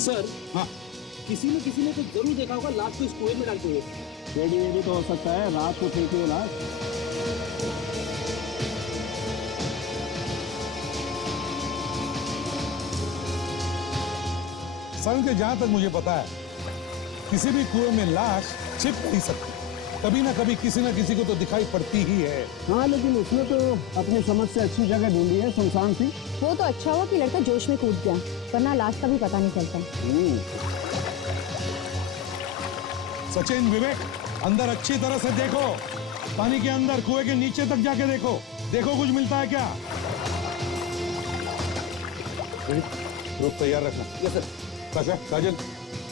Sir हाँ, किसी ने तो जरूर देखा होगा लाश को इस कुएं में डालते हुए। ये तो हो सकता है, रात को फेंकी हो लाश। सर के जहां तक मुझे पता है किसी भी कुएं में लाश छिप नहीं सकती, कभी ना कभी किसी ना किसी को तो दिखाई पड़ती ही है। हाँ, लेकिन उसने तो अपनी समझ से अच्छी जगह ढूंढी है, सुनसान थी। वो तो अच्छा हुआ कि लड़का जोश में कूद गया, वरना लाश का भी पता नहीं चलता। सचिन, विवेक, अंदर अच्छी तरह से देखो, पानी के अंदर कुएं के नीचे तक जाके देखो, देखो कुछ मिलता है क्या। रुक, तैयार रखना। Yes sir. काशा, काजल,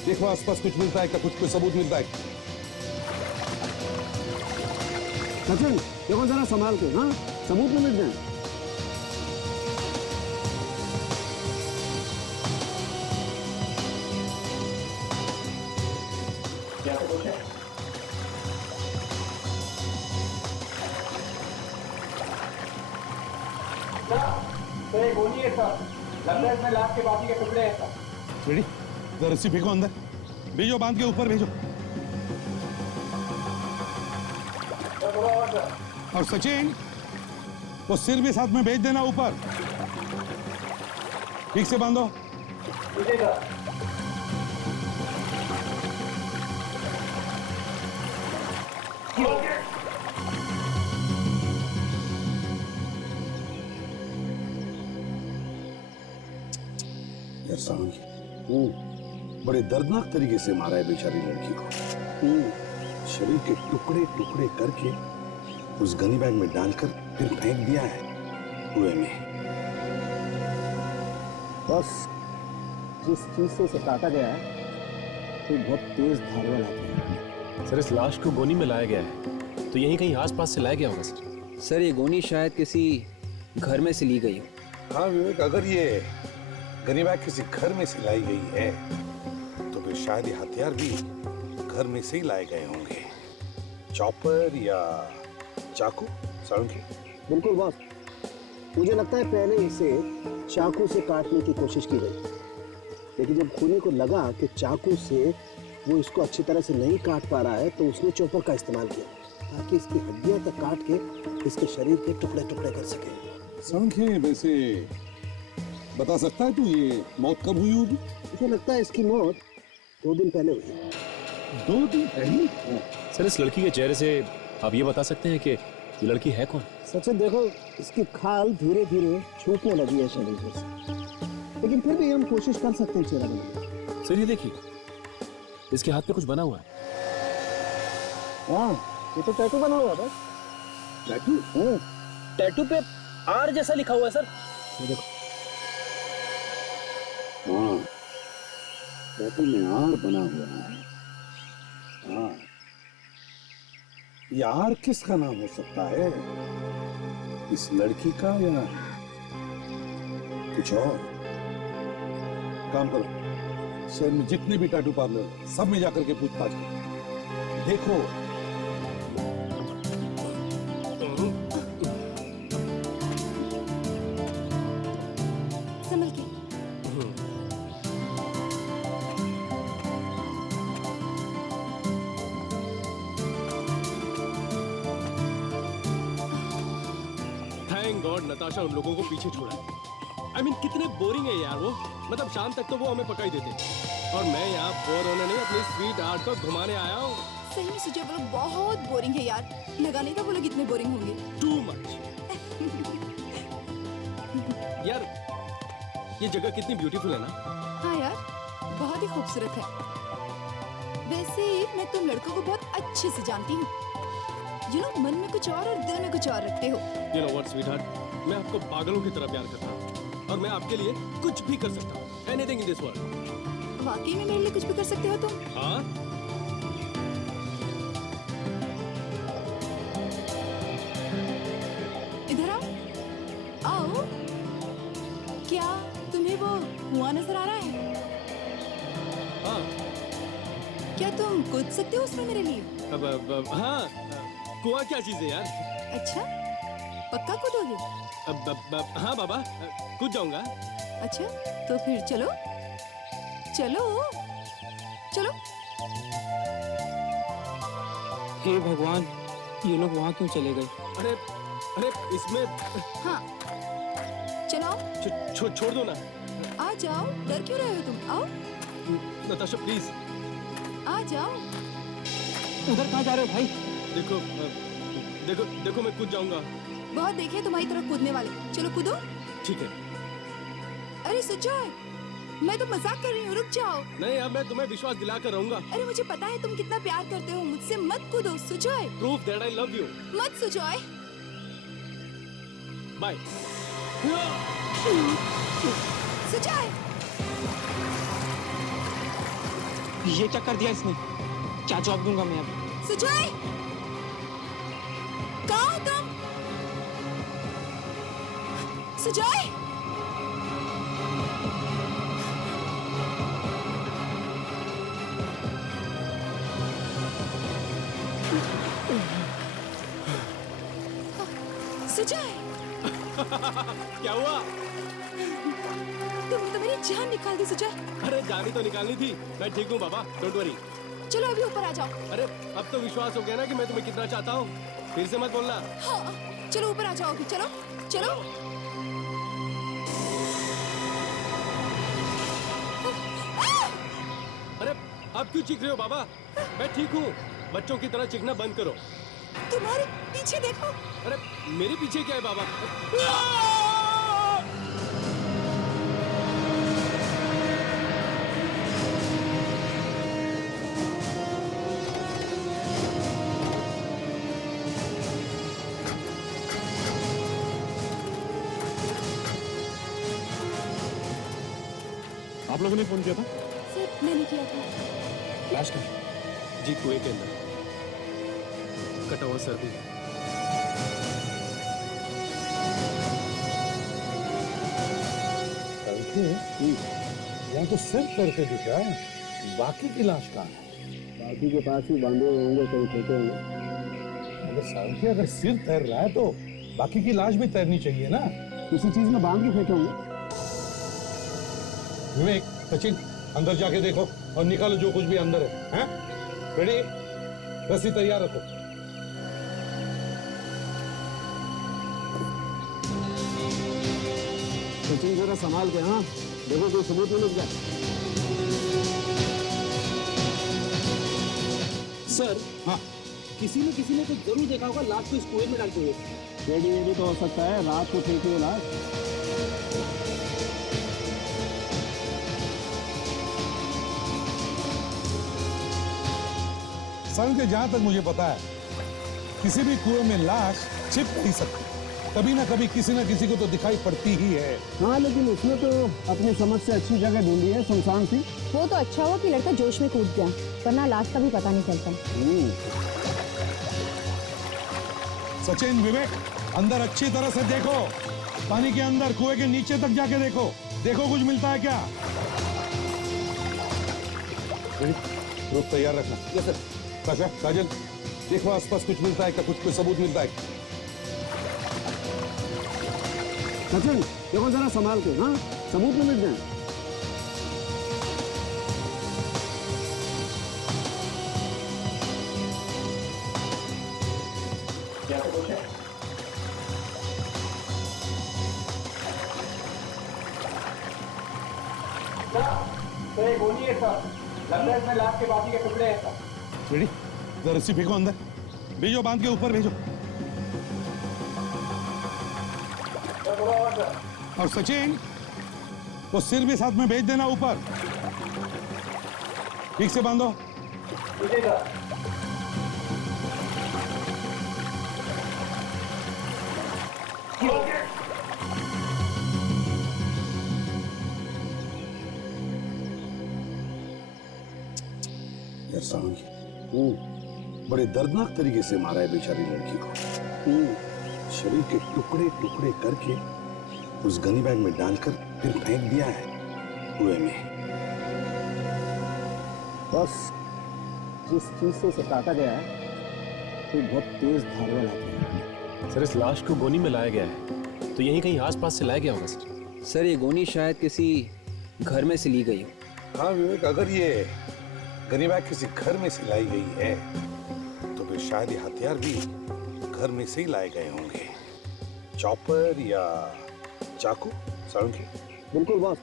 देखो आसपास कुछ मिलता है क्या, कुछ कोई सबूत मिलता है। सचिन, देखो जरा संभाल के, हाँ, सबूत न मिल जाए। तो ये गोली है सर, लगता है इसमें लाश के बाकी के टुकड़े हैं सर। रेडी, रस्सी फेंको अंदर, भेजो, बांध के ऊपर भेजो। और सचिन, वो सिर भी साथ में भेज देना ऊपर, ठीक से बांधो। बड़े दर्दनाक तरीके से मारा है बेचारी लड़की को। शरीर के टुकड़े टुकड़े करके उस गनी बैग में डालकर फिर फेंक दिया है कुएं में। बस जिस चीज से उसे काटा गया है वो बहुत तेज धार वाला है। सर, इस लाश को गोनी में लाया गया है, तो यहीं कहीं आसपास से लाया गया होगा सर। सर, ये गोनी शायद किसी घर में से ली गई हो। हाँ विवेक, अगर ये गनी बैग किसी घर में से लाई गई है तो फिर शायद ये हथियार भी घर में से ही लाए गए होंगे, चॉपर या चाकू। साळुंखे, बिल्कुल बॉस, मुझे लगता है पहले इसे चाकू से काटने की कोशिश की गई, लेकिन जब खूनी को लगा कि चाकू से वो इसको अच्छी तरह से नहीं काट पा रहा है तो उसने चॉपर का इस्तेमाल किया ताकि इसकी हड्डियां तक काट के इसके शरीर के टुकड़े टुकड़े कर सके। साळुंखे, वैसे बता सकता है तू ये मौत कब हुई होगी? मुझे लगता है इसकी मौत 2 दिन पहले हुई। 2 दिन पहले? सर, इस लड़की के चेहरे से आप ये बता सकते हैं कि ये लड़की है कौन? सचिन देखो, इसकी खाल धीरे धीरे छूटने लगी है शरीर से, लेकिन फिर भी हम कोशिश कर सकते हैं चेहरा बनाने की। सर, ये देखिए, इसके हाथ पे कुछ बना हुआ है। हाँ, ये तो टैटू बना हुआ था। टैटू? टैटू पे आर जैसा लिखा हुआ है सर। ये देखो, हाँ, टैटू में आर बना हुआ है। हाँ, यार किसका नाम हो सकता है? इस लड़की का या कुछ और? काम करो, शहर में जितने भी टैटू पार्लर सब में जाकर के पूछताछ करो, देखो। संभल के। थैंक गॉड नताशा उन लोगों को पीछे छोड़ा है। I mean, कितने बोरिंग है यार वो, मतलब शाम तक तो वो हमें पका ही देते, और मैं यहाँ बोर होने नहीं अपनी स्वीट आर्ट को घुमाने आया हूँ। सही में सुजय, वो लोग बहुत बोरिंग है यार, लगा नहीं था वो लोग इतने बोरिंग होंगे। Too much. यार, ये जगह कितनी ब्यूटीफुल है ना? हाँ यार, बहुत ही खूबसूरत है। वैसे मैं तुम लड़कों को बहुत अच्छे से जानती हूँ। यू नो, मन में कुछ और दिल में कुछ और रखते हो। You know what, sweetheart? मैं आपको पागलों की तरह प्यार करता हूँ, और मैं आपके लिए कुछ भी कर सकता हूँ। Anything in this world. वाकई में मेरे लिए कुछ भी कर सकते हो तुम? हाँ? इधर आओ, आओ। क्या तुम्हें वो कुआं नजर आ रहा है? हाँ। क्या तुम कूद सकते हो उसमें मेरे लिए? हाँ, कुआं क्या चीज है यार? अच्छा, पक्का कूदोगे? हाँ बाबा, कूद जाऊंगा। अच्छा, तो फिर चलो चलो चलो। हे भगवान, ये लोग वहाँ क्यों चले गए? अरे अरे इसमें हाँ चलो छोड़ दो ना। आ जाओ, डर क्यों रहे हो तुम? आओ नताशा प्लीज। आ जाओ। उधर कहाँ जा रहे हो भाई? देखो देखो देखो मैं कूद जाऊंगा। बहुत देखे तुम्हारी तरफ कूदने वाले। चलो कूदो। ठीक है। अरे सुजॉय, मैं तो मजाक कर रही हूँ, रुक जाओ। नहीं, अब मैं तुम्हें विश्वास दिलाकर रहूंगा। अरे मुझे पता है तुम कितना प्यार करते हो मुझसे, मत कूदो Sujoy. Proof that I love you. मत सुजॉय। बाय। सुजॉय, ये क्या कर दिया इसने? क्या जवाब दूंगा मैं अब? सुजॉय, कहाँ हो तुम? सुजॉय, सुजॉय, क्या हुआ? तुमने तो मेरी जान निकाल दी सुजॉय। अरे जानी तो निकालनी थी। मैं ठीक हूँ बाबा, डोंट वरी। चलो अभी ऊपर आ जाओ। अरे अब तो विश्वास हो गया ना कि मैं तुम्हें कितना चाहता हूँ। फिर से मत बोलना। हाँ चलो ऊपर आ जाओ अभी। चलो चलो। अरे अब क्यों चीख रहे हो बाबा? मैं ठीक हूँ। बच्चों की तरह चीखना बंद करो। तुम्हारे पीछे देखो। अरे मेरे पीछे क्या है बाबा? आप लोगों ने फोन किया था? सिर्फ मैंने किया था। लाश का जी कुएं के अंदर कटा हुआ सर्दी। यहाँ तो सिर करके दिखा है, बाकी की लाश कहाँ है? बाकी के पास ही बांधे हुए होंगे, कहीं फेंके होंगे। अगर सारथी अगर सिर तैर रहा है तो बाकी की लाश भी तैरनी चाहिए ना। किसी चीज में बांध के फेंके होंगे। विवेक, सचिन, अंदर जाके देखो और निकालो जो कुछ भी अंदर है। हैं? रेडी? रस्सी तैयार रखो। सचिन जरा संभाल के, हाँ देखो कोई सबूत नहीं मिल जाए। सर, हाँ, किसी ने तो जरूर देखा होगा लाश को इस कुएं में डालते हुए। ये भी तो हो सकता है, रात को फेंकी हो लाश। संग जहां तक मुझे पता है, किसी भी कुएं में लाश छिप नहीं सकती। कभी ना कभी किसी ना किसी को तो दिखाई पड़ती ही है। हाँ लेकिन उसने तो अपनी समझ से अच्छी जगह ढूंढी है, सुनसान थी। वो तो अच्छा हुआ कि लड़का जोश में कूद गया, वरना लाश का भी पता नहीं चलता। सचिन, विवेक, अंदर अच्छी तरह से देखो। पानी के अंदर कुएं के नीचे तक जाके देखो। देखो कुछ मिलता है क्या? रोक तैयार रखना। Yes sir. काशा, काजल, देखो आसपास कुछ मिलता है क्या? कुछ कोई सबूत मिलता है? सचिन देखो जरा संभाल के, हाँ सबूत में मिल जाए। क्या तो कुछ है? तो ये गोली है सर, लगता है इसमें लाश के बाकी के टुकड़े हैं सर। रेडी? इधर रस्सी फेंको अंदर, भेजो, बांध के ऊपर भेजो। और सचिन, वो सिर भी साथ में भेज देना ऊपर। ठीक से बांधो। ठीक है सर। यार सांग, बड़े दर्दनाक तरीके से मारा है बेचारी लड़की को। शरीर के टुकड़े टुकड़े करके उस गनी बैग में डालकर फिर फेंक दिया है कुएं में। बस जिस चीज से इसे काटा गया है वो बहुत तेज धार वाला है। सर, इस लाश को गोनी में लाया गया है, तो यहीं कहीं आसपास से लाया गया होगा सर। सर, ये गोनी शायद किसी घर में से ली गई हो। हाँ विवेक, अगर ये गनी बैग किसी घर में से लाई गई है तो फिर शायद ये हथियार भी घर में से ही लाए गए होंगे। चॉपर या चाकू, साळुंखे? बिल्कुल बॉस,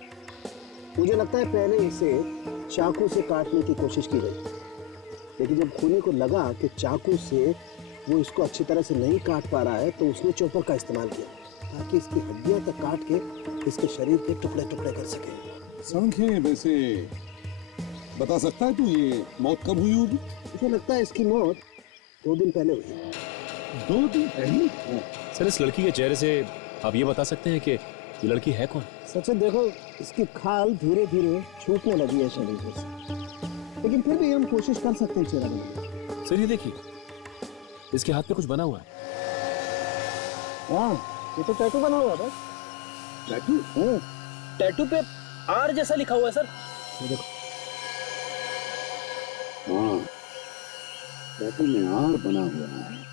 मुझे लगता है पहले इसे चाकू से काटने की कोशिश की गई, लेकिन जब खूनी को लगा कि चाकू से वो इसको अच्छी तरह से नहीं काट पा रहा है तो उसने चॉपर का इस्तेमाल किया ताकि इसकी हड्डियां तक काट के इसके शरीर के टुकड़े टुकड़े कर सके। साळुंखे, वैसे बता सकता है तू ये मौत कब हुई होगी? मुझे लगता है इसकी मौत 2 दिन पहले हुई। 2 दिन पहले? सर, इस लड़की के चेहरे से आप ये बता सकते हैं कि ये लड़की है कौन? सचिन देखो, इसकी खाल धीरे धीरे छूटने लगी है शरीर से, लेकिन फिर भी हम कोशिश कर सकते हैं चेहरा बनाने की। सर ये देखिए, इसके हाथ पे कुछ बना हुआ है। हाँ, ये तो टैटू बना हुआ था। टैटू? टैटू पे आर जैसा लिखा हुआ है सर। ये देखो, हाँ, टैटू में आर बना हुआ है।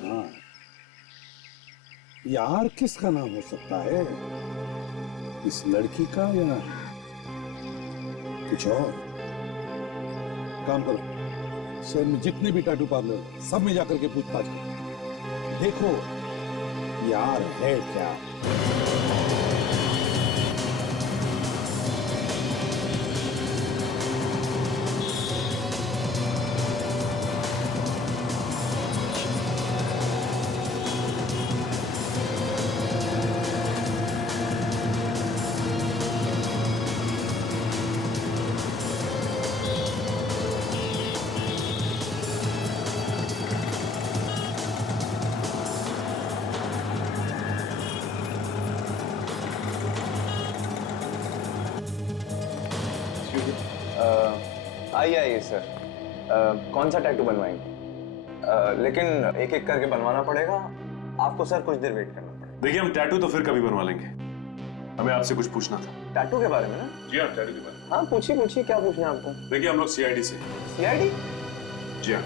हाँ, यार किसका नाम हो सकता है? इस लड़की का या कुछ और? काम करो, शहर में जितने भी टैटू पार्लर सब में जाकर के पूछताछ करो, देखो यार है क्या? आइए सर, कौन सा टैटू बनवाएंगे? लेकिन एक एक करके बनवाना पड़ेगा आपको सर, कुछ देर वेट करना पड़ेगा। देखिए, हम टैटू तो फिर कभी बनवा लेंगे, हमें आपसे कुछ पूछना था। टैटू के बारे में ना? जी हाँ, टैटू के बारे में। हाँ पूछिए पूछिए, क्या पूछना है आपको? देखिए, हम लोग सीआईडी से। सीआईडी? जी हाँ।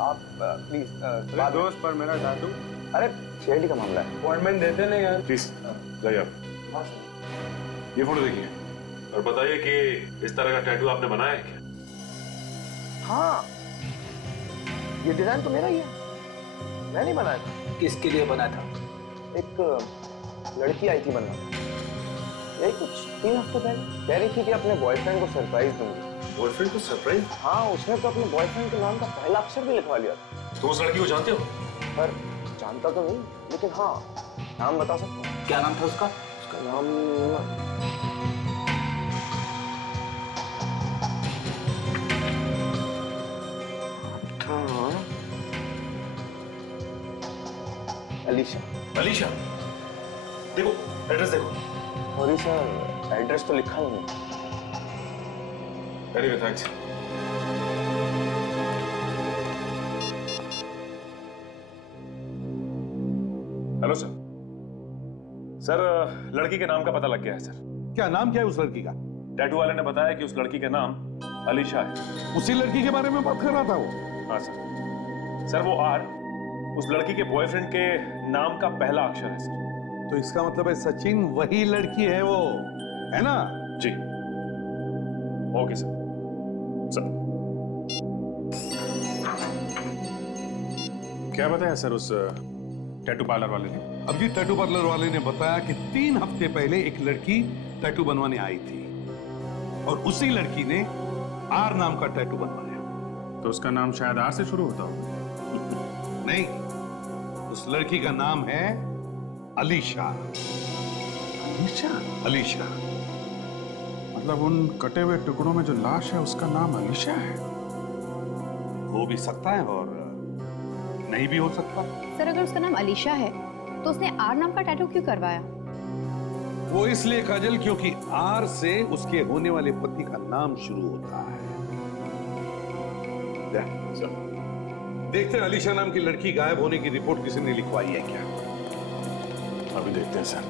आप प्लीज दोस्त पर मेरा टैटू। अरे सीआईडी का मामला है, अपॉइंटमेंट देते नहीं यार। प्लीज जाइए आप। ये फोटो देखिए और बताइए कि इस तरह का टैटू आपने बनाया है क्या? हाँ, ये डिजाइन तो मेरा ही है, मैं नहीं बनाया था। किसके लिए बना था? एक लड़की आई थी बनना, यही कुछ 3 हफ्ते पहले कह रही थी कि अपने बॉयफ्रेंड को सरप्राइज दूंगी। बॉयफ्रेंड को सरप्राइज? हाँ, उसने तो अपने बॉयफ्रेंड के नाम का पहला अक्षर भी लिखवा लिया था। तो उस लड़की को जानते हो? पर जानता तो नहीं, लेकिन हाँ नाम बता सकता हूँ। क्या नाम था उसका? उसका नाम अलीशा। अलीशा? देखो एड्रेस देखो। सॉरी सर, एड्रेस तो लिखा ही नहीं। Anyway thanks. Hello sir. Sir, लड़की के नाम का पता लग गया है सर। क्या नाम क्या है उस लड़की का? टैटू वाले ने बताया कि उस लड़की का नाम अलीशा है। उसी लड़की के बारे में बात कर रहा था वो। हाँ सर। सर, वो आर उस लड़की के बॉयफ्रेंड के नाम का पहला अक्षर है सर। तो इसका मतलब है सचिन वही लड़की है वो, है ना? जी। Okay sir. सर क्या बताया सर उस टैटू पार्लर वाले ने? अब जी टैटू पार्लर वाले ने बताया कि 3 हफ्ते पहले एक लड़की टैटू बनवाने आई थी और उसी लड़की ने आर नाम का टैटू बनवाया। तो उसका नाम शायद आर से शुरू होता हो। नहीं, उस लड़की का नाम है अलीशा। अलीशा? अलीशा। मतलब उन कटे हुए टुकड़ों में जो लाश है उसका नाम अलीशा है? हो भी सकता है और नहीं भी हो सकता। सर, अगर उसका नाम अलीशा है तो उसने आर नाम का टैटू क्यों करवाया? वो इसलिए काजल क्योंकि आर से उसके होने वाले पति का नाम शुरू होता है। देखते हैं अलीशा नाम की लड़की गायब होने की रिपोर्ट किसी ने लिखवाई है क्या? अभी देखते हैं सर।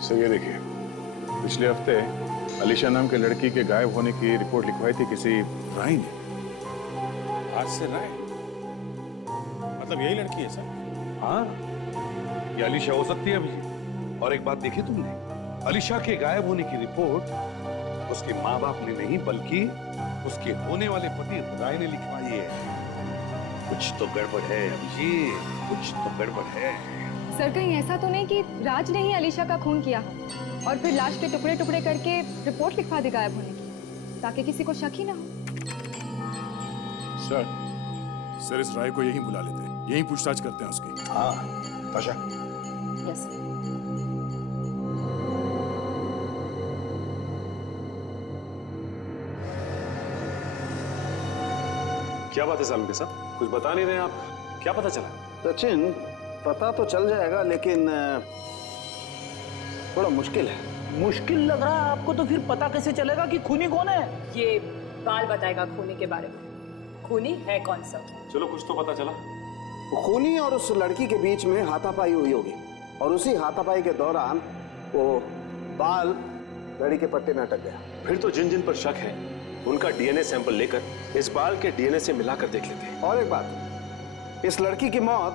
सर ये देखिए, पिछले हफ्ते अलीशा नाम के लड़की के गायब होने की रिपोर्ट लिखवाई थी किसी राय ने। आज से राय? मतलब यही लड़की है सर? हाँ, ये अलीशा हो सकती है अभिजीत। और एक बात देखी तुमने, अलीशा के गायब होने की रिपोर्ट उसके माँ बाप ने नहीं बल्कि उसके होने वाले पति राय ने लिखवाई है। कुछ तो गड़बड़ है अभिजीत, कुछ तो गड़बड़ है। सर कहीं ऐसा तो नहीं कि राज ने ही अलीशा का खून किया हो और फिर लाश के टुकड़े टुकड़े करके रिपोर्ट लिखवा दी गायब होने की, ताकि किसी को शक ही ना हो। सर इस राय को यहीं बुला लेते हैं, यहीं पूछताछ करते हैं उसकी। हाँ ताशा। यस। क्या बात है सालम के साथ, कुछ बता नहीं रहे आप, क्या पता चला? सचिन, पता तो चल जाएगा लेकिन थोड़ा मुश्किल है। मुश्किल लग रहा है आपको, तो फिर पता कैसे चलेगा कि खूनी कौन है? ये बाल बताएगा खूनी के बारे में। खूनी है कौन सा? चलो कुछ तो पता चला। खूनी और उस लड़की के बीच में हाथापाई हुई होगी और उसी हाथापाई के दौरान वो बाल लड़ी के पट्टे में अटक गया। फिर तो जिन जिन पर शक है उनका डीएनए सैंपल लेकर इस बाल के डीएनए से मिलाकर देख लेते हैं। और एक बात, इस लड़की की मौत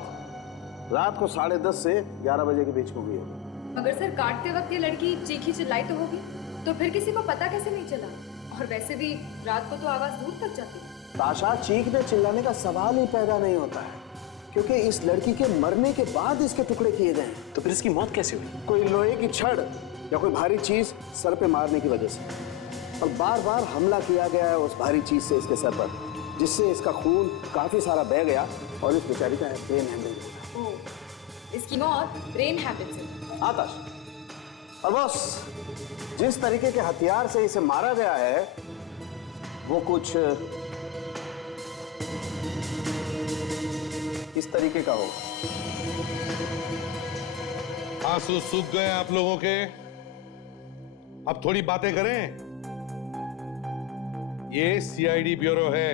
रात को 10:30 से 11 बजे के बीच में हुई होगी। मगर सर काटते वक्त ये लड़की चीखी चिल्लाई तो होगी, तो फिर किसी को पता कैसे नहीं चला? और वैसे भी रात को तो आवाज दूर तक जाती है। ताशा, चीखने चिल्लाने का सवाल ही पैदा नहीं होता है, क्योंकि इस लड़की के मरने के बाद इसके टुकड़े किए गए हैं। तो फिर इसकी मौत कैसे हुई? कोई लोहे की छड़ या कोई भारी चीज सर पे मारने की वजह से, और बार बार हमला किया गया है उस भारी चीज से इसके सर पर, जिससे इसका खून काफी सारा बह गया और इस बेचारी का ब्रेन हेमरेज हो गया। इसकी मौत ब्रेन हैमरेज से। आकाश, और बस जिस तरीके के हथियार से इसे मारा गया है वो कुछ इस तरीके का हो। आंसू सूख गए आप लोगों के, अब थोड़ी बातें करें। ये सीआईडी ब्यूरो है,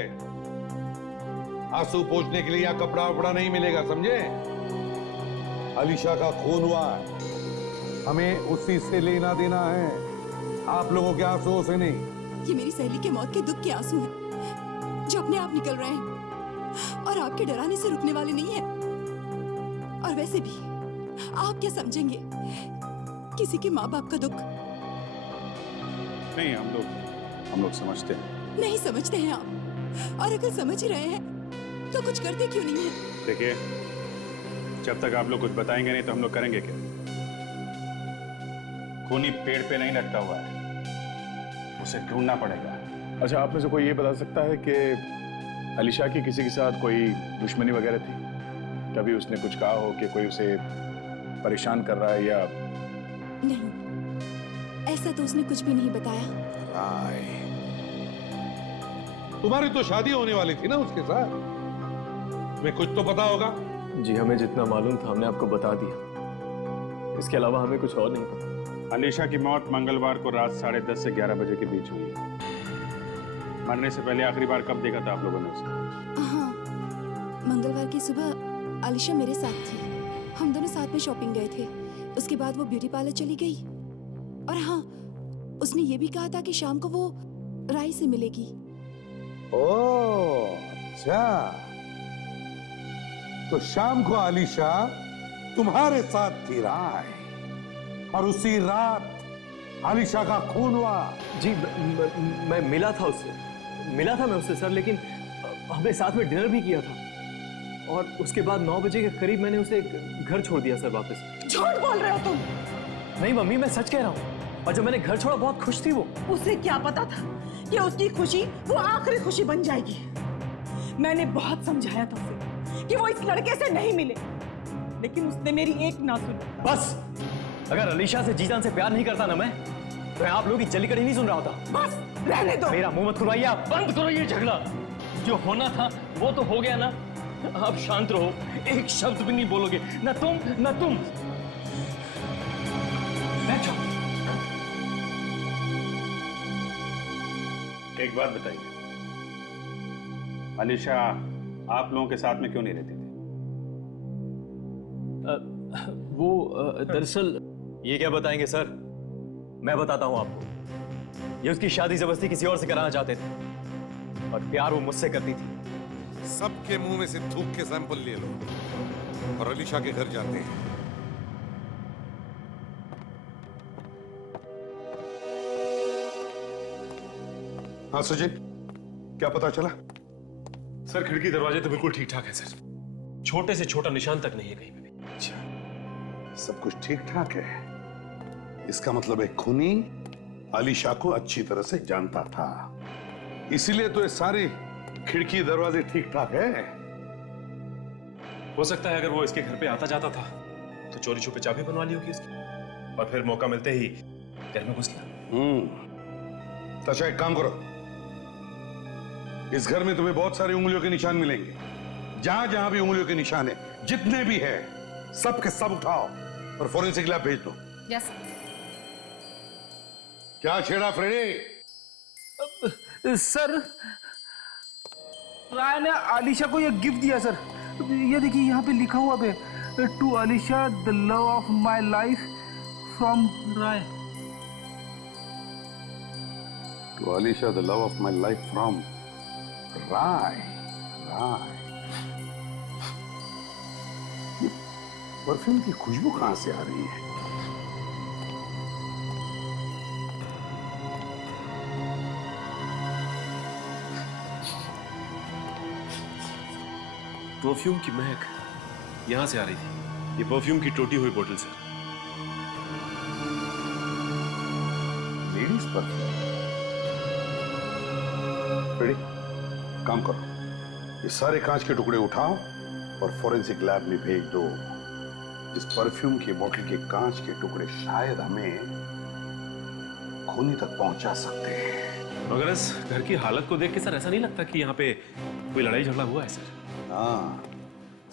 आंसू पोंछने के लिए यहाँ कपड़ा वपड़ा नहीं मिलेगा, समझे? अलीशा का खून हुआ, हमें उसी से लेना देना है, आप लोगों के आंसुओं से नहीं। ये मेरी सहेली के मौत के दुख के आंसू हैं, जो अपने आप निकल रहे हैं और आपके डराने से रुकने वाले नहीं हैं। और वैसे भी आप क्या समझेंगे किसी के माँ बाप का दुख? नहीं, हम लोग समझते हैं। नहीं समझते हैं आप, और अगर समझ ही रहे हैं तो कुछ करते क्यों नहीं है? देखिए, जब तक आप लोग कुछ बताएंगे नहीं तो हम लोग करेंगे क्या? खूनी पेड़ पे नहीं लटका हुआ है, उसे ढूंढना पड़ेगा। अच्छा, आप में से कोई ये बता सकता है कि अलीशा की किसी के साथ कोई दुश्मनी वगैरह थी? कभी उसने कुछ कहा हो कि कोई उसे परेशान कर रहा है या? नहीं, ऐसा तो उसने कुछ भी नहीं बताया। तुम्हारी तो शादी होने वाली थी ना उसके साथ, तुम्हें कुछ तो पता होगा। जी, हमें जितना मालूम था हमने आपको बता दिया, इसके अलावा हमें कुछ और नहीं पता। अलीशा की मौत मंगलवार को रात 10:30 से 11 बजे के बीच हुई। मरने से पहले आखिरी बार कब देखा था आप लोगों ने उसे? हाँ, मंगलवार की सुबह अलीशा मेरे साथ थी, हम दोनों साथ में शॉपिंग गए थे। उसके बाद वो ब्यूटी पार्लर चली गई, और हाँ, उसने ये भी कहा था कि शाम को वो राय से मिलेगी। ओह, अच्छा, तो शाम को अलीशा तुम्हारे साथ थी राय, और उसी रात अलीशा का खून हुआ। जी, मैं मिला था उससे सर, लेकिन हमने साथ में डिनर भी किया था, और उसके बाद 9 बजे के करीब मैंने उसे घर छोड़ दिया सर वापस। झूठ बोल रहे हो तुम? नहीं मम्मी, मैं सच कह रहा हूँ, और जब मैंने घर छोड़ा बहुत खुश थी वो। उसे क्या पता था कि उसकी खुशी वो आखिरी खुशी बन जाएगी? मैंने बहुत समझाया था उसे कि वो इस लड़के से नहीं मिले, लेकिन उसने मेरी एक ना सुनी। बस, अगर अलीशा से जी जान से प्यार नहीं करता ना मैं, तो आप लोग की जली कड़ी नहीं सुन रहा होता। बस रहने दो। मेरा मुंह मत खुलवाइए आप, बंद करो ये झगड़ा। जो होना था वो तो हो गया ना, आप शांत रहो, एक शब्द भी नहीं बोलोगे, ना तुम। बैठ जाओ। एक बात बताइए, अलीशा आप लोगों के साथ में क्यों नहीं रहती थी? वो दरअसल। ये क्या बताएंगे सर, मैं बताता हूं आपको। ये उसकी शादी जबरदस्ती किसी और से कराना चाहते थे, और प्यार वो मुझसे करती थी। सबके मुंह में से थूक के सैंपल ले लो और अलीशा के घर जाते हैं। हाँ सुजीत, क्या पता चला? सर खिड़की दरवाजे तो बिल्कुल ठीक ठाक है सर, छोटे से छोटा निशान तक नहीं है कहीं पे भी। अच्छा, सब कुछ ठीक ठाक है। इसका मतलब है खूनी अलीशा को अच्छी तरह से जानता था, इसीलिए तो ये सारी खिड़की दरवाजे ठीक ठाक है। हो सकता है अगर वो इसके घर पे आता जाता था तो चोरी छुपे चाबी बनवा ली होगी उसकी, और फिर मौका मिलते ही घर में घुस गया। तो अच्छा एक काम करो, इस घर में तुम्हें बहुत सारी उंगलियों के निशान मिलेंगे। जहां जहां भी उंगलियों के निशान है, जितने भी है, सब के सब उठाओ और फोरेंसिक लैब भेज दो। यस क्या छेड़ा फ्रेडी? सर, राय ने आलिशा को ये गिफ्ट दिया सर। ये देखिए यहाँ पे लिखा हुआ है, to Alisha the love of my life from Rai. To Alisha the love of my life from Rai. Perfume की खुशबू कहां से आ रही है? परफ्यूम की महक यहां से आ रही थी। ये परफ्यूम की टूटी हुई बोतल सर। Ladies perfume. रेडी, काम करो, ये सारे कांच के टुकड़े उठाओ और फोरेंसिक लैब में भेज दो। इस परफ्यूम की बोतल के कांच के टुकड़े शायद हमें खूनी तक पहुंचा सकते हैं। मगर इस घर की हालत को देख के सर ऐसा नहीं लगता कि यहाँ पे कोई लड़ाई झगड़ा हुआ है सर। हाँ,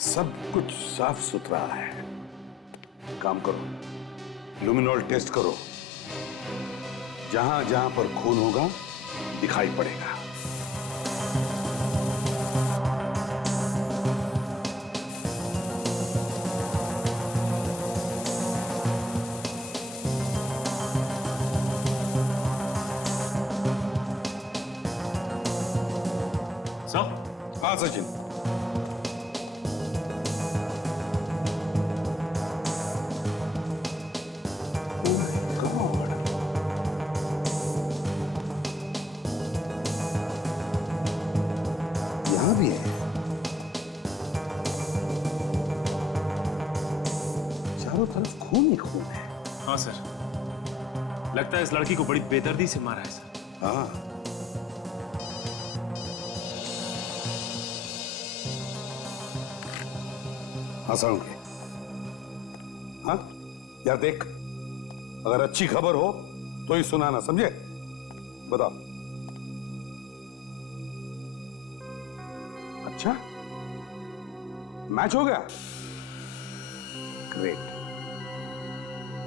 सब कुछ साफ सुथरा है। काम करो, लुमिनॉल टेस्ट करो, जहां जहां पर खून होगा दिखाई पड़ेगा। हाँ सचिन, यहाँ भी है। चारों तरफ खून ही खून है। हाँ सर, लगता है इस लड़की को बड़ी बेदर्दी से मारा है सर। हाँ, हंसाऊंगे। हाँ यार, देख, अगर अच्छी खबर हो तो ही सुनाना, समझे? बताओ। अच्छा, मैच हो गया? ग्रेट,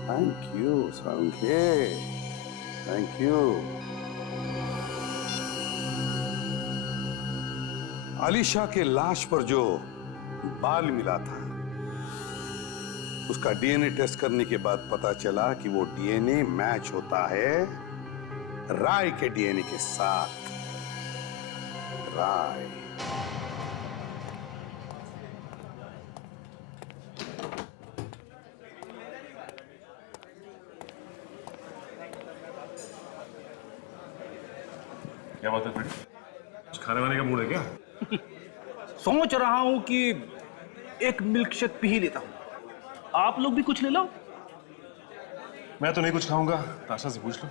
थैंक यू साउंगे, थैंक यू। अलीशा के लाश पर जो बाल मिला था, उसका डीएनए टेस्ट करने के बाद पता चला कि वो डीएनए मैच होता है राय के डीएनए के साथ। राय। क्या बात है फ्रेंड? कुछ खाने वाने का मूड है क्या? सोच रहा हूं कि एक मिल्क शेक पी ही लेता हूं। आप लोग भी कुछ ले लो। मैं तो नहीं कुछ खाऊंगा, ताशा से पूछ लो।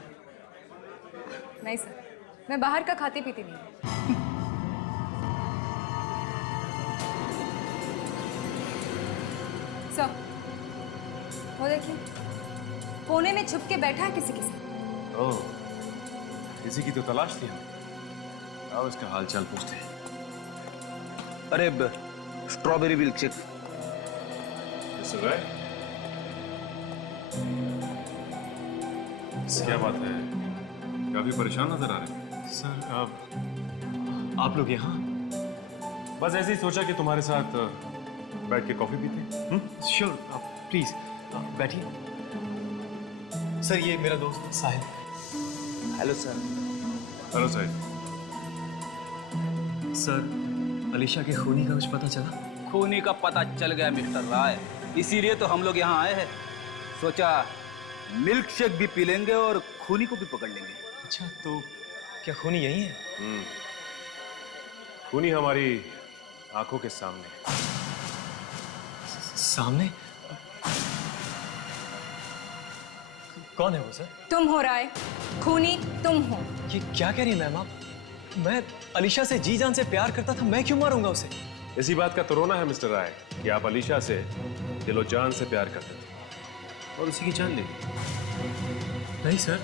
नहीं सर, मैं बाहर का खाती पीती नहीं। सर, वो देखिए, कोने में छुप के बैठा है किसी के साथ। ओह, किसी की तो तलाश थी हमें। आओ इसका हाल चाल पूछते हैं। अरे स्ट्रॉबेरी मिल्क शेक। क्या बात है, काफी परेशान नजर आ रहे हैं। सर, अब आप लोग यहाँ? बस ऐसे ही सोचा कि तुम्हारे साथ बैठ के कॉफी पीते। श्योर, आप प्लीज बैठिए। सर, ये मेरा दोस्त Sahil. Hello sir. Hello Sahil. Sir, Alisha के खूनी का कुछ पता चला? खूनी का पता चल गया मिस्टर राय, इसीलिए तो हम लोग यहाँ आए हैं। सोचा मिल्क शेक भी पी लेंगे और खूनी को भी पकड़ लेंगे। अच्छा, तो क्या खूनी यही है? खूनी हमारी आंखों के सामने। सामने? कौन है वो सर? तुम हो राय, खूनी तुम हो। ये क्या कह रही हैं मैम आप? मैं अलीशा से जी जान से प्यार करता था, मैं क्यों मारूंगा उसे? इसी बात का तो रोना है मिस्टर राय कि आप अलीशा से दिलो जान से प्यार करते थे और उसी की जान ले ली। नहीं सर,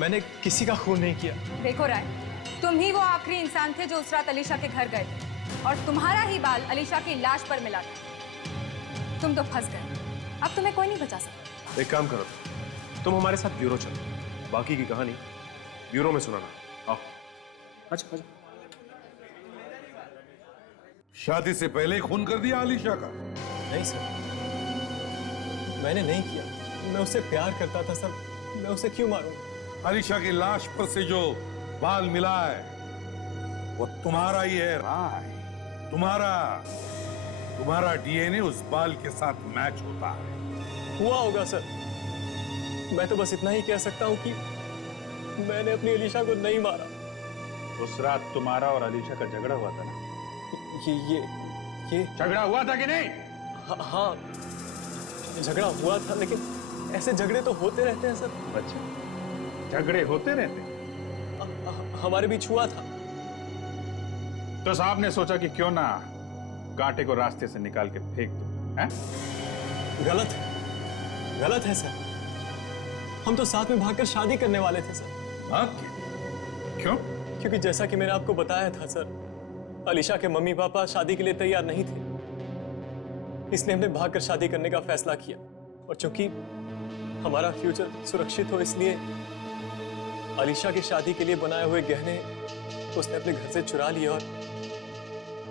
मैंने किसी का खून नहीं किया। देखो राय, तुम ही वो आखिरी इंसान थे जो उस रात अलीशा के घर गए थे और तुम्हारा ही बाल अलीशा की लाश पर मिला था। तुम तो फंस गए, अब तुम्हें कोई नहीं बचा सकता। एक काम करो, तुम हमारे साथ ब्यूरो चलो, बाकी की कहानी ब्यूरो में सुनाना। आओ। अच्छा। शादी से पहले ही खून कर दिया अलीशा का? नहीं सर, मैंने नहीं किया। मैं उससे प्यार करता था सर, मैं उसे क्यों मारूंगा? अलीशा की लाश पर से जो बाल मिला है वो तुम्हारा ही है राय, तुम्हारा डीएनए उस बाल के साथ मैच होता है। हुआ होगा सर, मैं तो बस इतना ही कह सकता हूँ कि मैंने अपनी अलीशा को नहीं मारा। उस रात तुम्हारा और अलीशा का झगड़ा हुआ था ना? ये झगड़ा हुआ था कि नहीं? हाँ, झगड़ा हुआ था, लेकिन ऐसे झगड़े तो होते रहते हैं सर। अच्छा, झगड़े होते रहते हैं? हमारे बीच हुआ था। तो साहब ने सोचा कि क्यों ना कांटे को रास्ते से निकाल के फेंक दो, हैं? गलत है सर। हम तो साथ में भागकर शादी करने वाले थे सर। क्यों? क्योंकि जैसा कि मैंने आपको बताया था सर, अलीशा के मम्मी पापा शादी के लिए तैयार नहीं थे, इसलिए हमने भागकर शादी करने का फैसला किया। और चूंकि हमारा फ्यूचर सुरक्षित हो, इसलिए अलीशा की शादी के लिए बनाए हुए गहने उसने अपने घर से चुरा लिए और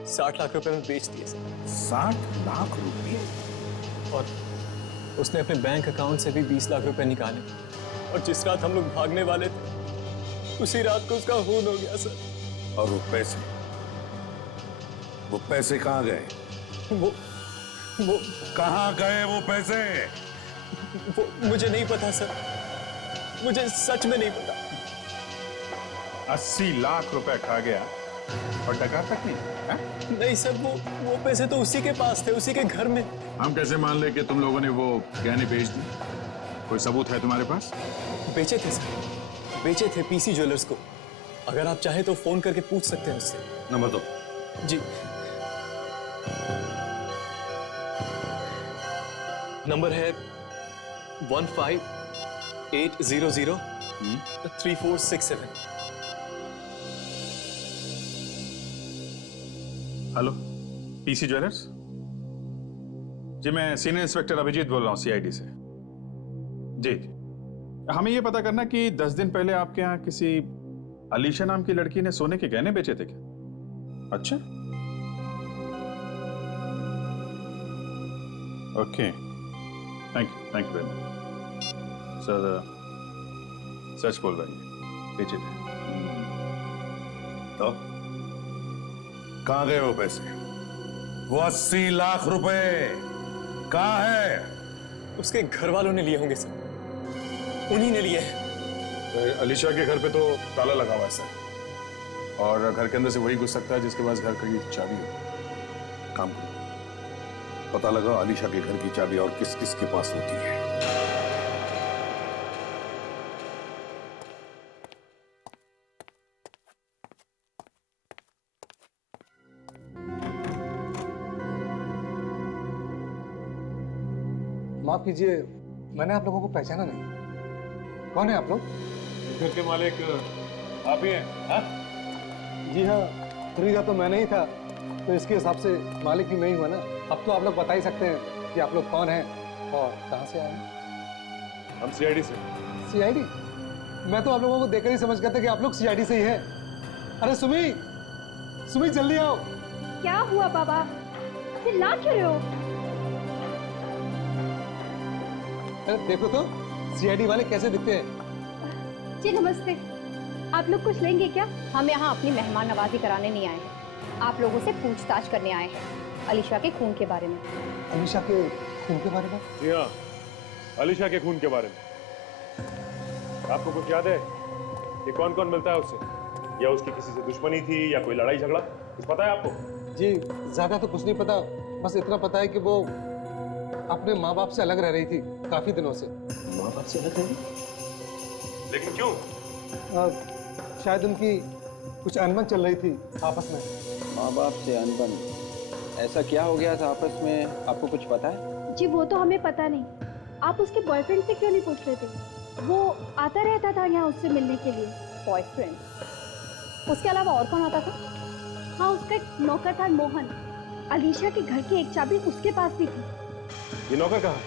60 लाख रुपए में बेच दिए सर। 60 लाख रुपए? और उसने अपने बैंक अकाउंट से भी 20 लाख रुपए निकाले, और जिस रात हम लोग भागने वाले थे उसी रात को उसका खून हो गया सर। और वो पैसे कहाँ गए? वो कहाँ गए वो पैसे? वो मुझे नहीं पता सर, मुझे सच में नहीं पता। 80 लाख रुपए खा गया और डका तक नहीं? नहीं सर, वो पैसे तो उसी के पास थे, उसी के घर में। हम कैसे मान ले कि तुम लोगों ने वो गहने बेच दिए? कोई सबूत है तुम्हारे पास? बेचे थे सर, बेचे थे पीसी ज्वेलर्स को। अगर आप चाहे तो फोन करके पूछ सकते हैं उससे। नंबर दो। जी, नंबर है 158003467। Hello, PC jewellers? जी, मैं सीनियर इंस्पेक्टर अभिजीत बोल रहा हूँ, सीआईडी से। जी, हमें ये पता करना कि 10 दिन पहले आपके यहाँ किसी अलीशा नाम की लड़की ने सोने के गहने बेचे थे क्या? अच्छा, okay, thank you very much sir. सच बोल रही है, बेचे थे। तो कहाँ गए वो पैसे? वो 80 लाख रुपए कहाँ है? उसके घर वालों ने लिए होंगे सर, उन्हीं ने लिए हैं। अलीशा के घर पे तो ताला लगा हुआ है सर, और घर के अंदर से वही घुस सकता है जिसके पास घर की चाबी हो। काम करो, पता लगा अलीशा के घर की चाबी और किस किस के पास होती है। माफ कीजिए, मैंने आप लोगों को पहचाना नहीं। कौन है आप लोग? घर के मालिक आप ही हैं? हाँ? जी हाँ, खरीदा तो मैंने ही था, तो इसके हिसाब से मालिक भी मैं ही हुआ ना। अब तो आप लोग बता ही सकते हैं कि आप लोग कौन हैं और कहाँ से आए हैं। हम सीआईडी से। सीआईडी? मैं तो आप लोगों को देखकर ही समझ गया था कि आप लोग सीआईडी से ही हैं। अरे सुमी जल्दी आओ। क्या हुआ बाबा, चिल्ला क्यों रहे हो? अरे देखो तो सीआईडी वाले कैसे दिखते हैं। जी नमस्ते, आप लोग कुछ लेंगे क्या? हम यहाँ अपनी मेहमान नवाजी कराने नहीं आए। आप लोगों से पूछताछ करने आए हैं अलीशा के खून के बारे में। अलीशा के खून के बारे में? जी हाँ, अलीशा के खून के बारे में। आपको कुछ याद है कि कौन कौन मिलता है उससे, या उसकी किसी से दुश्मनी थी या कोई लड़ाई झगड़ा, कुछ पता है आपको? जी ज्यादा तो कुछ नहीं पता, बस इतना पता है कि वो अपने माँ बाप से अलग रह रही थी काफी दिनों से। माँ बाप से अलग रही? लेकिन क्यों? शायद उनकी कुछ अनबन चल रही थी आपस में। माँ बाप से अनबन? ऐसा क्या हो गया था आपस में, आपको कुछ पता है? जी वो तो हमें पता नहीं। आप उसके बॉयफ्रेंड से क्यों नहीं पूछ रहे थे? वो आता रहता था यहाँ उससे मिलने के लिए। बॉयफ्रेंड? उसके अलावा और कौन आता था? हाँ, उसका एक नौकर था मोहन। अलीशा के घर की एक चाबी उसके पास भी थी। ये नौकर कहाँ?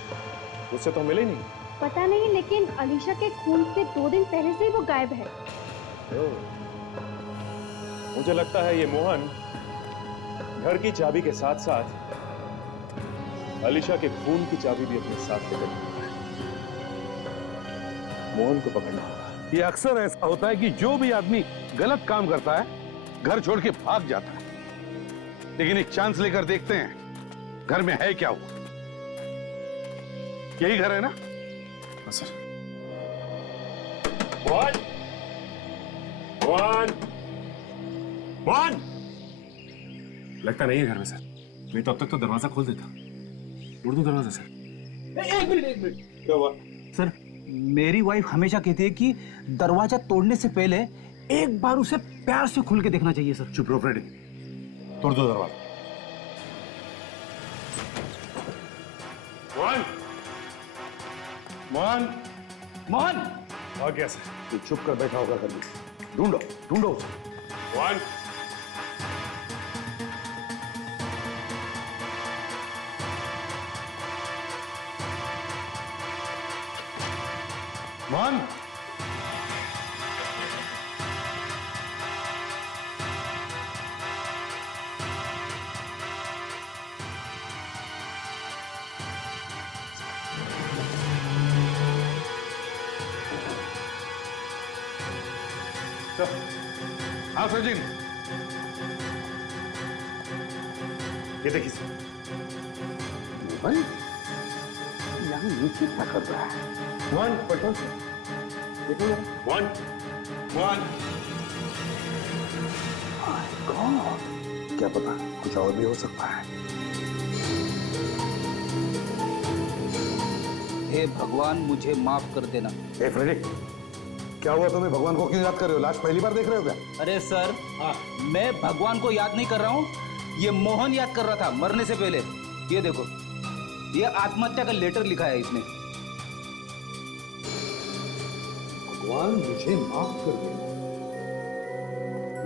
उससे तो मिले ही नहीं। पता नहीं, लेकिन अलीशा के खून से 2 दिन पहले से ही वो गायब है। मुझे लगता है ये मोहन घर की चाबी के साथ साथ अलीशा के खून की चाबी भी अपने साथ लेकर घूमता है। मोहन को पकड़ना होगा। ये अक्सर ऐसा होता है कि जो भी आदमी गलत काम करता है घर छोड़ के भाग जाता है, लेकिन एक चांस लेकर देखते हैं घर में है क्या हुआ। यही घर है ना? हाँ सर। मोहन, मोहन, मोहन! लगता नहीं है घर में सर। नहीं तो अब तक तो दरवाजा खोल देता। तोड़ दूं दरवाजा सर? एक मिनट। क्या हुआ? सर, मेरी वाइफ हमेशा कहती है कि दरवाजा तोड़ने से पहले एक बार उसे प्यार से खोल के देखना चाहिए सर। चुप रहो फ्रेडी, तोड़ दो दरवाजा। मोहन, मोहन, मोहन! आ गया सर। तू चुप कर बैठा होगा घर में। ढूंढो उसे। मोहन, मोहन, हाँ सचिन, ये देखिए सर। मोहन यहाँ नीचे क्या कर रहा है? मोहन, पढ़ो सर। देखो ना। मोहन, मोहन। क्या पता कुछ और भी हो सकता है। हे भगवान, मुझे माफ कर देना। ए फ्रेडी, क्या हुआ तुम्हें? भगवान को क्यों याद कर रहे हो? लाश पहली बार देख रहे हो क्या? अरे सर, मैं भगवान को याद नहीं कर रहा हूँ, ये मोहन याद कर रहा था मरने से पहले। ये देखो, ये आत्महत्या का लेटर लिखा है इसने। भगवान मुझे माफ कर दे।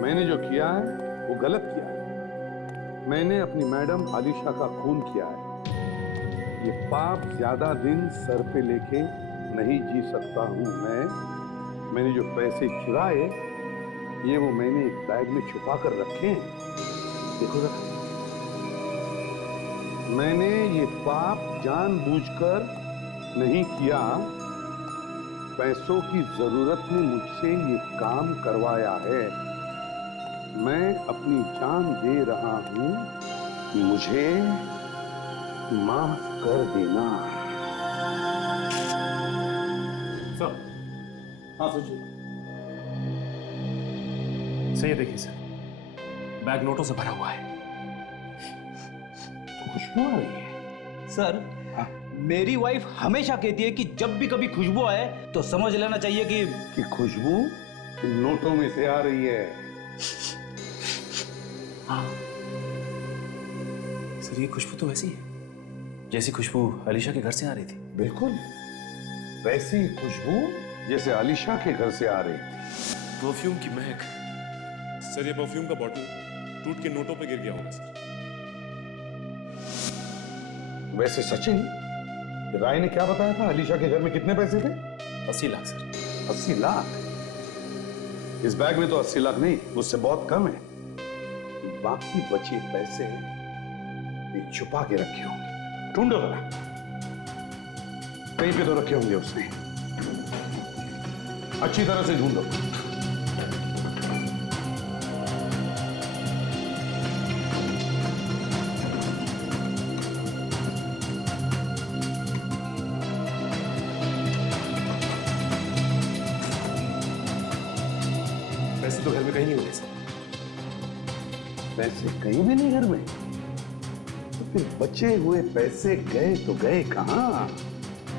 मैंने जो किया है वो गलत किया है। मैंने अपनी मैडम आलिशा का खून किया है। ये पाप ज्यादा दिन सर पे लेके नहीं जी सकता हूं मैंने जो पैसे चुराए ये वो मैंने एक बैग में छुपा कर रखे हैं। देखो जरा, मैंने ये पाप जानबूझकर नहीं किया। पैसों की जरूरत ने मुझसे ये काम करवाया है। मैं अपनी जान दे रहा हूं, मुझे माफ कर देना। सर। हाँ सोचिए। सही है, देखिए सर, बैग नोटों से भरा हुआ है। खुशबू आ रही है सर। मेरी वाइफ हमेशा कहती है कि जब भी कभी खुशबू आए तो समझ लेना चाहिए कि खुशबू नोटों में से आ रही है। हाँ सर, ये खुशबू तो वैसी है जैसी खुशबू अलीशा के घर से आ रही थी। बिल्कुल वैसी खुशबू जैसे अलीशा के घर से आ रही थी। परफ्यूम की महक। सर, ये परफ्यूम का बॉटल टूट के नोटों पे गिर गया होगा सर। वैसे सचिन, राय ने क्या बताया था? अलीशा के घर में कितने पैसे थे? 80 लाख सर। 80 लाख? इस बैग में तो 80 लाख नहीं, उससे बहुत कम है। बाकी बचे पैसे ये छुपा के रखे होंगे। ढूंढो जरा, कहीं पे तो रखे होंगे उसने। अच्छी तरह से ढूंढो। ही नहीं मिले सर। पैसे कहीं भी नहीं घर में, तो फिर बचे हुए पैसे गए तो गए कहाँ?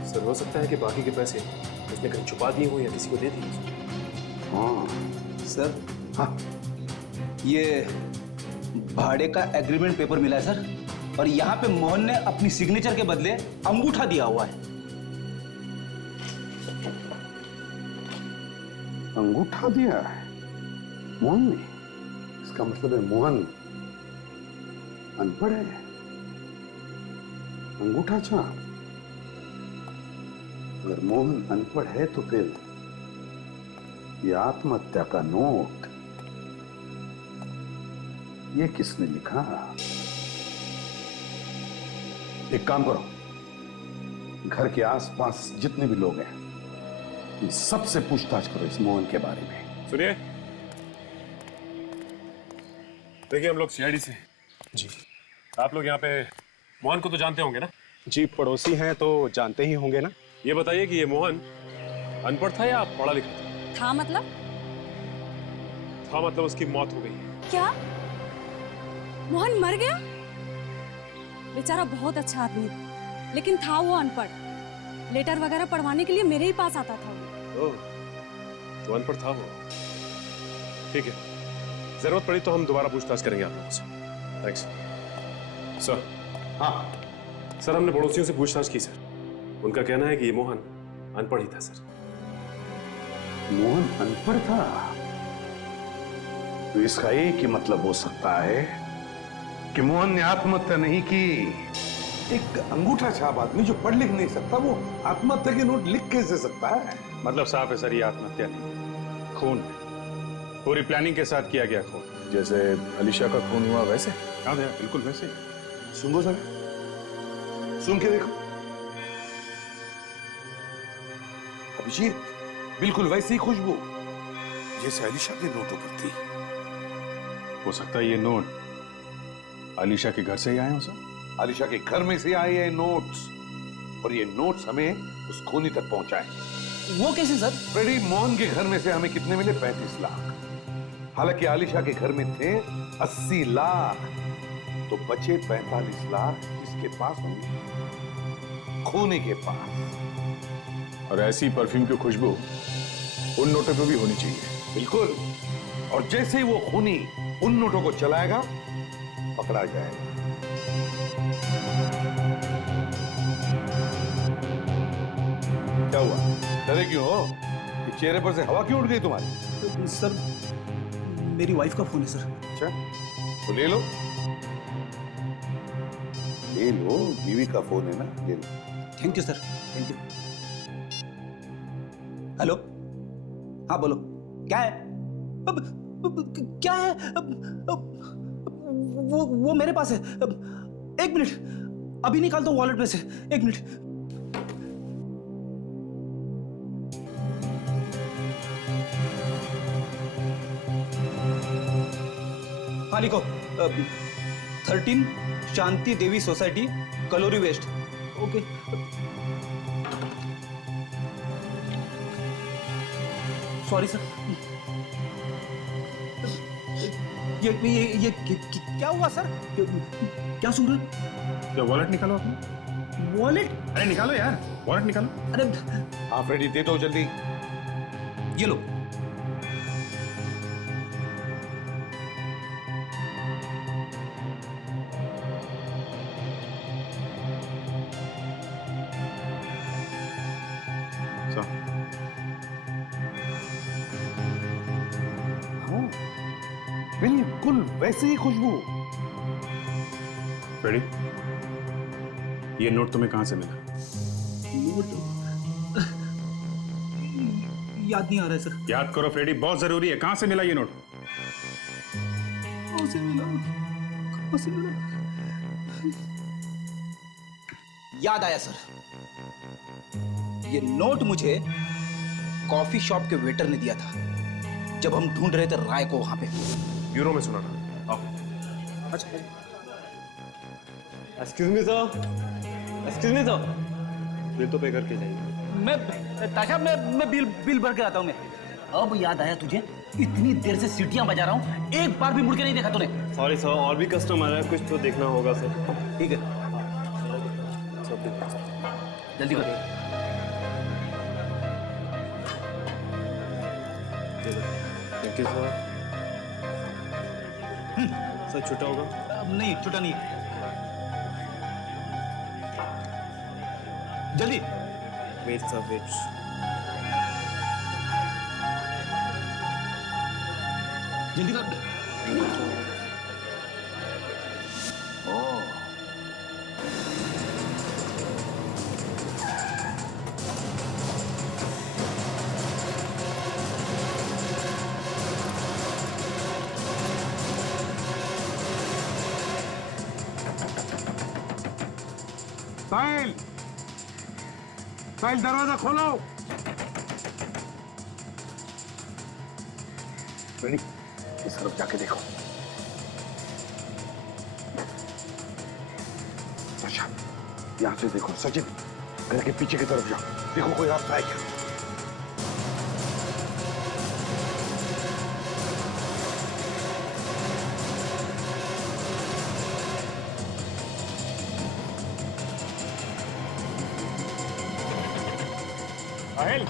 सर हो सकता है कि बाकी के पैसे उसने कहीं छुपा दिए हो या किसी को दे दिए। हाँ सर, हाँ, ये भाड़े का एग्रीमेंट पेपर मिला है सर, और यहाँ पे मोहन ने अपनी सिग्नेचर के बदले अंगूठा दिया हुआ है। अंगूठा दिया है मोहन ने? इसका मतलब है मोहन अनपढ़ है। अंगूठा छाप? अगर मोहन अनपढ़ है तो फिर ये आत्महत्या का नोट ये किसने लिखा? एक काम करो, घर के आसपास जितने भी लोग हैं इन सबसे पूछताछ करो इस मोहन के बारे में। सुनिए, देखिए हम लोग सीआईडी से। जी। आप लोग यहाँ पे मोहन को तो जानते होंगे ना? जी, पड़ोसी हैं तो जानते ही होंगे ना। ये बताइए कि ये मोहन अनपढ़ था या पढ़ा लिखा था? था मतलब? था मतलब उसकी मौत हो गई। क्या? मोहन मर गया? बेचारा बहुत अच्छा आदमी था, लेकिन था वो अनपढ़। लेटर वगैरह पढ़वाने के लिए मेरे ही पास आता था वो। ओह, तो अनपढ़ था वो। ठीक है, जरूरत पड़ी तो हम दोबारा पूछताछ करेंगे आप लोगों से। Thanks sir. हाँ सर, हमने पड़ोसियों से पूछताछ की सर। उनका कहना है कि ये मोहन अनपढ़ ही था सर। मोहन अनपढ़ था? तो इसका एक ही मतलब हो सकता है कि मोहन ने आत्महत्या नहीं की। एक अंगूठा छाप आदमी जो पढ़ लिख नहीं सकता वो आत्महत्या के नोट लिख कैसे सकता है? मतलब साफ है सर, ये आत्महत्या नहीं, खून है। पूरी प्लानिंग के साथ किया गया खून। जैसे अलीशा का खून हुआ वैसे? हाँ भैया, बिल्कुल वैसे। सुनो सर, सुन के देखो। अभिजीत, बिल्कुल वैसी ही खुशबू जैसे अलीशा के नोटों पर थी। हो सकता है ये नोट अलीशा के घर से ही आए हो सर? अलीशा के घर में से आए हैं नोट्स, और ये नोट्स हमें उस खूनी तक पहुंचाए। वो कैसे सर? फ्रेडी, मोहन के घर में से हमें कितने मिले? 35 लाख। हालांकि आलिशा के घर में थे 80 लाख, तो बचे 45 लाख किसके पास होंगे? खूनी के पास। और ऐसी परफ्यूम की खुशबू उन नोटों पे भी होनी चाहिए। बिल्कुल, और जैसे ही वो खूनी उन नोटों को चलाएगा पकड़ा जाएगा। क्या हुआ, डरे क्यों हो? चेहरे पर से हवा क्यों उड़ गई तुम्हारी? सर, मेरी वाइफ का फोन है सर। अच्छा, तो ले लो, ले लो, बीवी का फोन है ना, ले लो। Thank you sir, thank you. Hello, हाँ बोलो, क्या है? क्या है? वो मेरे पास है। एक मिनट, अभी निकालता हूँ वॉलेट में से। एक मिनट। हाँ लिखो, 13 शांति देवी सोसाइटी, कलोरी वेस्ट। ओके। Sorry sir. ये क्या हुआ सर? क्या सुन रहे? तो वॉलेट निकालो अपना। वॉलेट? अरे निकालो यार, वॉलेट निकालो। अरे हाँ फ्रेडी, दे दो जल्दी। ये लो। बिल्कुल वैसी ही खुशबू। फ्रेडी, ये नोट तुम्हें कहां से मिला? नोट याद नहीं आ रहा है सर। याद करो फ्रेडी, बहुत जरूरी है। कहां से मिला ये नोट? कहां से मिला? कहां से मिला? याद आया सर, ये नोट मुझे कॉफी शॉप के वेटर ने दिया था जब हम ढूंढ रहे थे राय को वहां पे। ब्यूरो में सुना था। आओ। अच्छा, excuse me sir, excuse me sir, bill तो पे करके जाइए। मैं ताशा, मैं बिल भर के आता हूँ। मैं अब याद आया तुझे इतनी देर से सीटियां बजा रहा हूँ, एक बार भी मुड़ के नहीं देखा तूने। सॉरी सर, और भी कस्टमर है, कुछ तो देखना होगा सर। ठीक है, जल्दी कर। Thank you sir. सर छुट्टा होगा? नहीं, छुट्टा नहीं। जल्दी। Wait sir, wait. जल्दी कर। साहिल, साहिल दरवाजा खोलो। रेडी, इस तरफ जाके देखो। अच्छा, यहाँ से देखो। सचिन, घर के पीछे की तरफ जाओ, देखो कोई रास्ता है क्या। साहिल,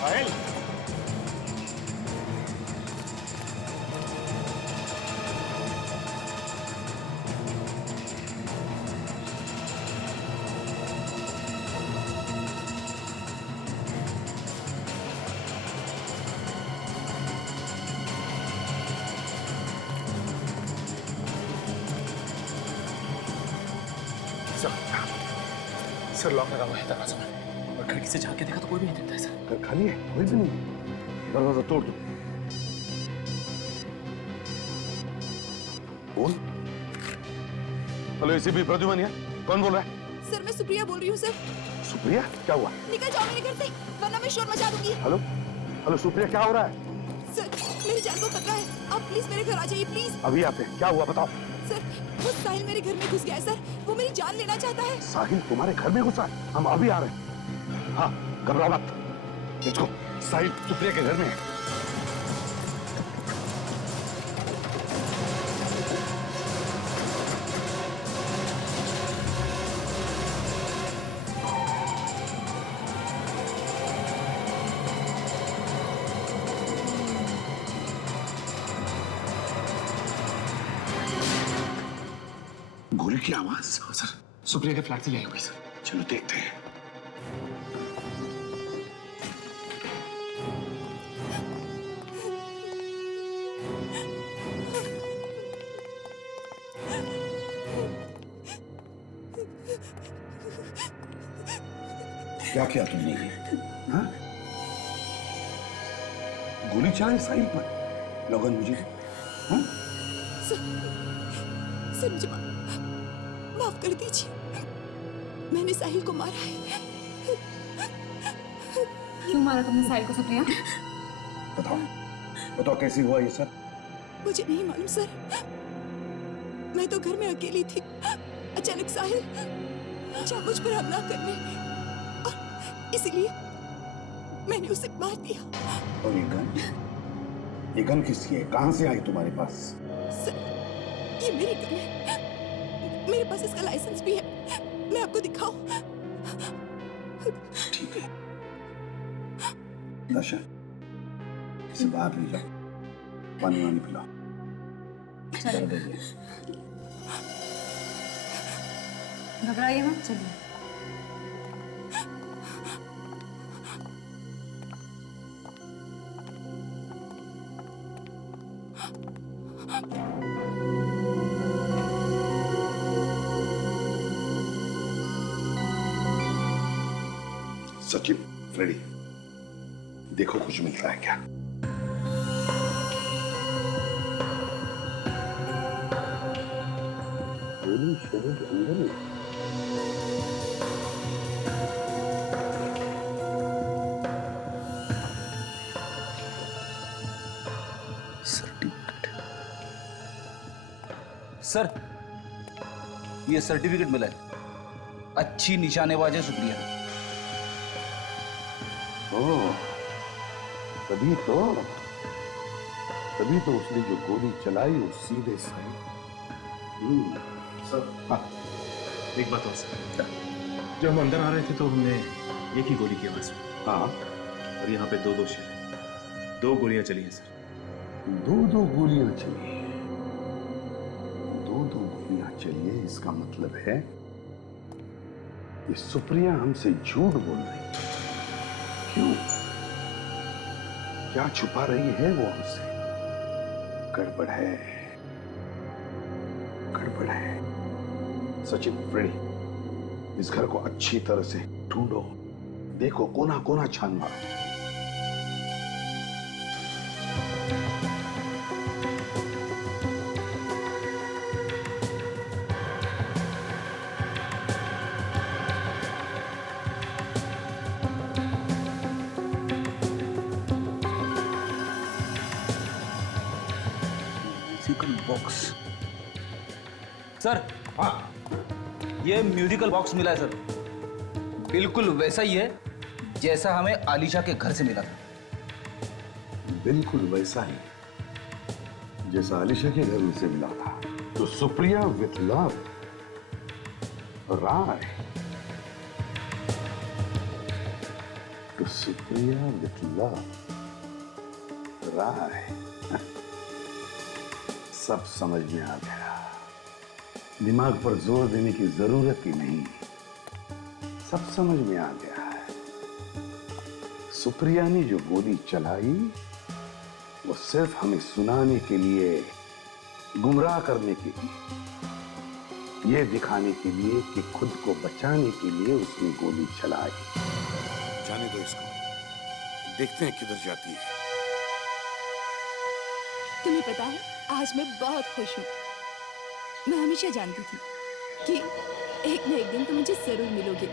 साहिल, सर लॉक लगा हुआ है दरवाजा में, और खिड़की से झांक के देखा तो कोई भी नहीं दिखता है सर। घर खाली है, कोई भी नहीं। दरवाजा तोड़ दो। बोल। हेलो, एसीपी प्रद्युमन है? कौन बोल रहा है? सर मैं सुप्रिया बोल रही हूँ सर। सुप्रिया, क्या हुआ? निकल जाओ मेरे घर से, वरना मैं शोर मचा दूंगी। हेलो, हेलो सुप्रिया, क्या हो रहा है? सर मेरी जान को खतरा है, आप प्लीज मेरे घर आ जाइए प्लीज। अभी आते हैं, क्या हुआ बताओ। सर वो साहिल मेरे घर में घुस गया है सर, वो मेरी जान लेना चाहता है। साहिल तुम्हारे घर में घुसा है? हम अभी आ रहे हैं। हाँ, घबराओ मत। Let's go. साहिल सुप्रिया के घर में है। गोली की आवाज? सर सुप्रिया के फ्लैट से ले आई हुई सर। चलो देखते हैं। क्या किया तुमने ये? हाँ? गोली चलाई साहिल पर? लगन मुझे। हाँ? सर मुझे माफ कर दीजिए, मैंने साहिल को मारा है। क्यों मारा तुमने साहिल को सुप्रिया? बताओ, बताओ कैसे हुआ ये सब? मुझे नहीं मालूम सर, मैं तो घर में अकेली थी। अचानक साहिल चाहा मुझ पर हमला करने, और इसीलिए मैंने उसे मार दिया। और ये गन किसकी है? कहां से आई तुम्हारे पास? सर ये मेरी गन है, मेरे पास इसका लाइसेंस भी है, मैं आपको दिखाऊं? ठीक है। दशा, इसे बाहर ले जाओ, पानी वानी पिलाओ। घबराइए मत, चलिए। सचिन, फ्रेडी, देखो कुछ मिल रहा है क्या? गोली शरीर के अंदर ही। सर ये सर्टिफिकेट मिला है, अच्छी निशानेबाज है सुप्रिया। तभी तो उसने जो गोली चलाई वो सीधे साइड। सर एक बात और सर, जब हम अंदर आ रहे थे तो हमने एक ही गोली की आवाज सुनी। हाँ, और यहाँ पे दो शेर हैं, 2 गोलियां चली हैं सर। दो गोलियां चली है। दो गोलियां चली है, इसका मतलब है कि सुप्रिया हमसे झूठ बोल रही है। क्यों? क्या छुपा रही है वो हमसे? गड़बड़ है, गड़बड़ है। सचिन, फ्रेडी, इस घर को अच्छी तरह से ढूंढो, देखो कोना कोना छान मारो। बॉक्स सर, हाँ, ये म्यूजिकल बॉक्स मिला है सर। बिल्कुल वैसा ही है जैसा हमें आलिशा के घर से मिला था। बिल्कुल वैसा ही जैसा आलिशा के घर में से मिला था। तो सुप्रिया विथ लव, राय। तो सुप्रिया विथ लव, राय। सब समझ में आ गया। दिमाग पर जोर देने की जरूरत ही नहीं, सब समझ में आ गया है। सुप्रिया ने जो गोली चलाई वो सिर्फ हमें सुनाने के लिए, गुमराह करने के लिए, ये दिखाने के लिए कि खुद को बचाने के लिए उसने गोली चलाई। जाने दो इसको, देखते हैं किधर जाती है। तुम्हें पता है, आज मैं बहुत खुश हूँ। मैं हमेशा जानती थी कि एक न एक दिन तुम मुझे जरूर मिलोगे।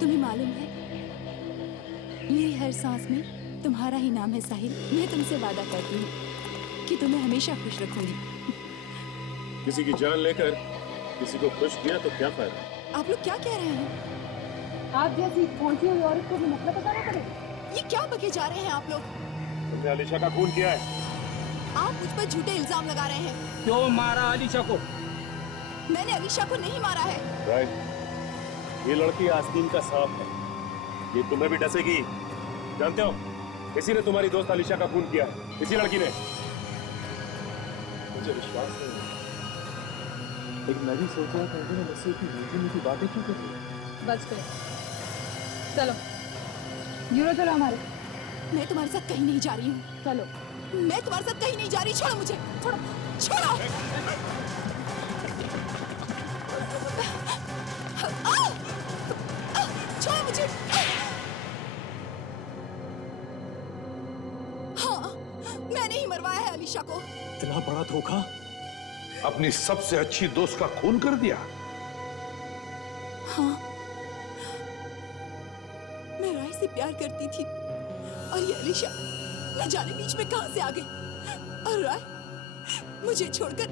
तुम्हें मालूम है, मेरी हर सांस में तुम्हारा ही नाम है साहिल। मैं तुमसे वादा करती हूँ कि तुम्हें हमेशा खुश रखूंगी। किसी की जान लेकर किसी को खुश किया तो क्या फायदा? आप लोग क्या कह रहे हैं? आप जैसी पहुंची हुई औरत को भी मतलब बताना पड़ेगा? ये क्या बके जा रहे हैं आप लोग? तुमने आलिशा का खून किया है। आप मुझ पर झूठे इल्जाम लगा रहे हैं। क्यों मारा आलिशा को? मैंने अलीशा को नहीं मारा है। राइट, ये लड़की आस्तीन का सांप है, ये तुम्हें भी डसेगी। जानते हो, किसी ने तुम्हारी दोस्त आलिशा का खून किया है, इसी लड़की ने। मुझे विश्वास नहीं है, लेकिन मैं भी सोच रहा था कि मुझसे इतनी मीठी बातें क्यों कर रही है। बस करो, चलो यूरो, चलो हमारे। मैं तुम्हारे साथ कहीं नहीं जा रही हूँ। चलो। मैं तुम्हारे साथ कहीं नहीं जा रही। छोड़ो मुझे, छोड़ो, छोड़ो। छोड़ो मुझे। हाँ, मैंने ही मरवाया है अलीशा को। इतना बड़ा धोखा? अपनी सबसे अच्छी दोस्त का खून कर दिया? हाँ, मैं राय से प्यार करती थी और ये अलीशा न जाने बीच में कहां से आ गई, और राय मुझे छोड़कर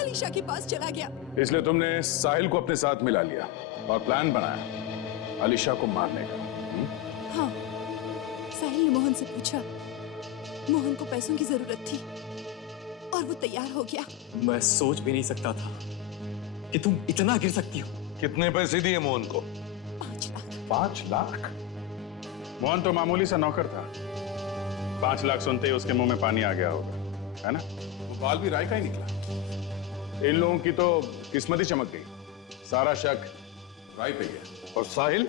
अलीशा के पास चला गया। इसलिए तुमने साहिल को अपने साथ मिला लिया और प्लान बनाया अलीशा को मारने का। हाँ, साहिल ने मोहन से पूछा। मोहन को पैसों की जरूरत थी और वो तैयार हो गया। मैं सोच भी नहीं सकता था कि तुम इतना गिर सकती हो। कितने पैसे दिए मोहन को? 5 लाख। 5 लाख? मोहन तो मामूली सा नौकर था। 5 लाख सुनते ही उसके मुंह में पानी आ गया होगा, है ना? वो बाल भी राय का ही निकला। इन लोगों की तो किस्मत ही चमक गई। सारा शक राय पे गया। और साहिल?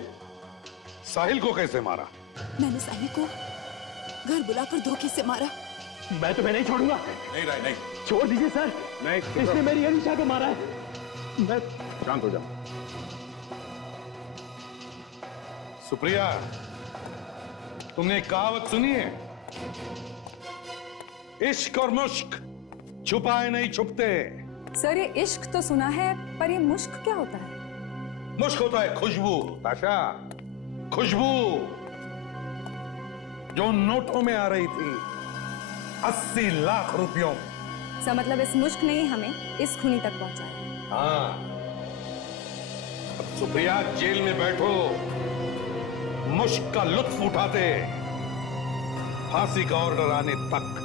साहिल को कैसे मारा? मैंने साहिल को घर बुलाकर धोखे से मारा। मैं तुम्हें नहीं छोड़ूंगा। नहीं राय, नहीं। छोड़ दीजिए सर, नहीं, इसने मेरी अलीशा को मारा है। मैं शांत हो जाओ। सुप्रिया, तुमने एक कहावत सुनी है? इश्क और मुश्क छुपाए नहीं छुपते। सर, ये इश्क तो सुना है, पर ये मुश्क क्या होता है? मुश्क होता है खुशबू, ताशा, खुशबू जो नोटों में आ रही थी 80 लाख रुपयों। इसका मतलब इस मुश्क ने ही हमें इस खूनी तक पहुंचाया। हाँ, अब सुप्रिया जेल में बैठो, मुश्क का लुत्फ उठाते, फांसी का ऑर्डर आने तक